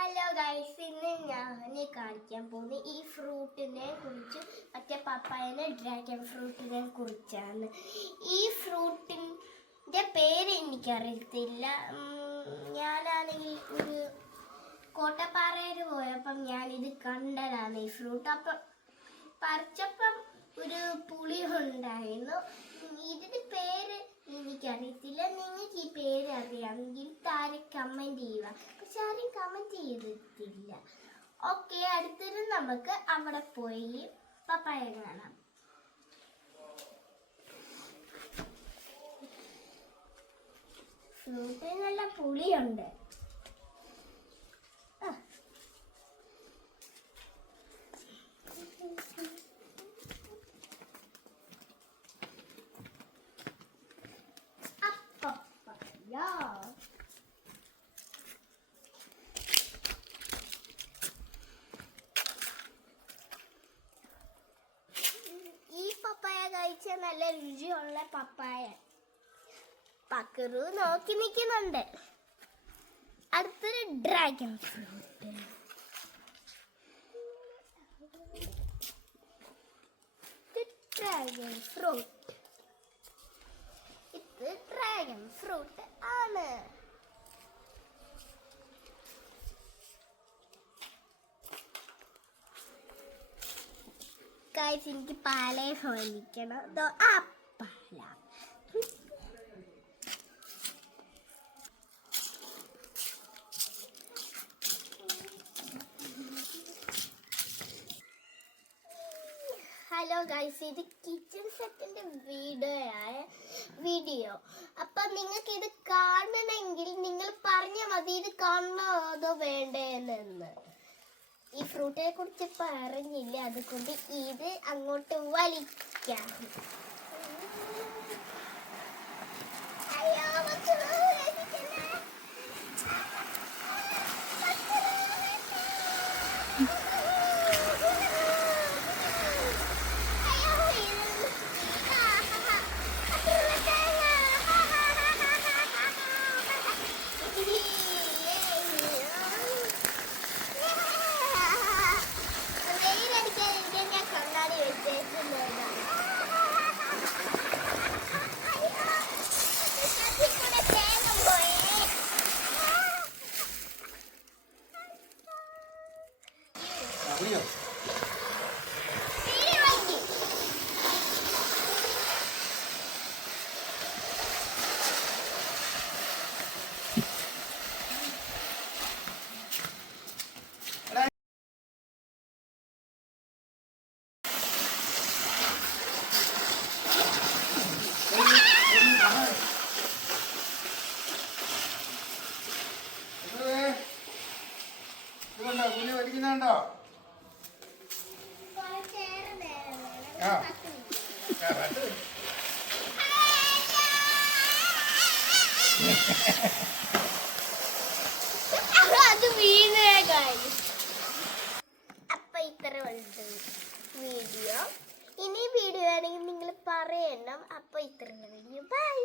Hello guys, ഇന്ന് ഞാൻ കാണിക്കാൻ പോകുന്നത് ഈ ഫ്രൂട്ടിനെ കുറിച്ച്, മറ്റേ പപ്പായനെ ഡ്രാഗൺ ഫ്രൂട്ടിനെ കുറിച്ചാണ്. ഈ ഫ്രൂട്ടിൻ്റെ പേര് എനിക്കറിയത്തില്ല. ഞാനാണെങ്കിൽ ഒരു കോട്ടപ്പാറയിൽ പോയപ്പം ഞാനിത് കണ്ടതാണ് ഈ ഫ്രൂട്ട്. അപ്പം പറിച്ചപ്പം ഒരു പുളി ഉണ്ടായിരുന്നു. ഇതിൻ്റെ പേര് എനിക്കറിയത്തില്ല. നിങ്ങൾക്ക് ഈ പേര് അറിയാമെങ്കിൽ താഴെ കമൻറ്റ് ചെയ്യുക. പക്ഷെ ആരും കമൻറ്റ് ചെയ്തിട്ടില്ല. ഓക്കെ, അടുത്തൊരു നമുക്ക് അവിടെ പോയി പപ്പായ കാണാം. ഫ്രൂട്ടിൽ നല്ല പുളിയുണ്ട്. ഈ പപ്പായ കഴിച്ച നല്ല രുചിയുള്ള പപ്പായ. പക്കറു നോക്കി നിൽക്കുന്നുണ്ട്. അടുത്തൊരു ഡ്രാഗൺ ഫ്രൂട്ട്. ഡ്രാഗൺ ഫ്രൂട്ട് ഇത് ഡ്രാഗൺ ഫ്രൂട്ട് ആണ്. ഗൈസ്, എനിക്ക് പാലേ വലിക്കണം. ആ പാല ഹലോ ഗൈസ്, ഇത് കിച്ചൺ സെറ്റിന്റെ വീഡിയോ. അപ്പൊ നിങ്ങൾക്ക് ഇത് കാണണമെങ്കിൽ നിങ്ങൾ പറഞ്ഞാൽ മതി ഇത് കാണണോ അതോ വേണ്ടേന്ന്. ഈ ഫ്രൂട്ടിനെ കുറിച്ച് പറഞ്ഞില്ല, അതുകൊണ്ട് ഇത് അങ്ങോട്ട് വലിക്കാം. പുലി വലിക്കുന്നുണ്ടോ? അത് വീണായി. അപ്പൊ ഇത്ര ഉണ്ട് വീഡിയോ. ഇനി വീഡിയോ ആണെങ്കിൽ നിങ്ങൾ പറയണം. അപ്പൊ ഇത്ര വീഡിയോ. ബൈ.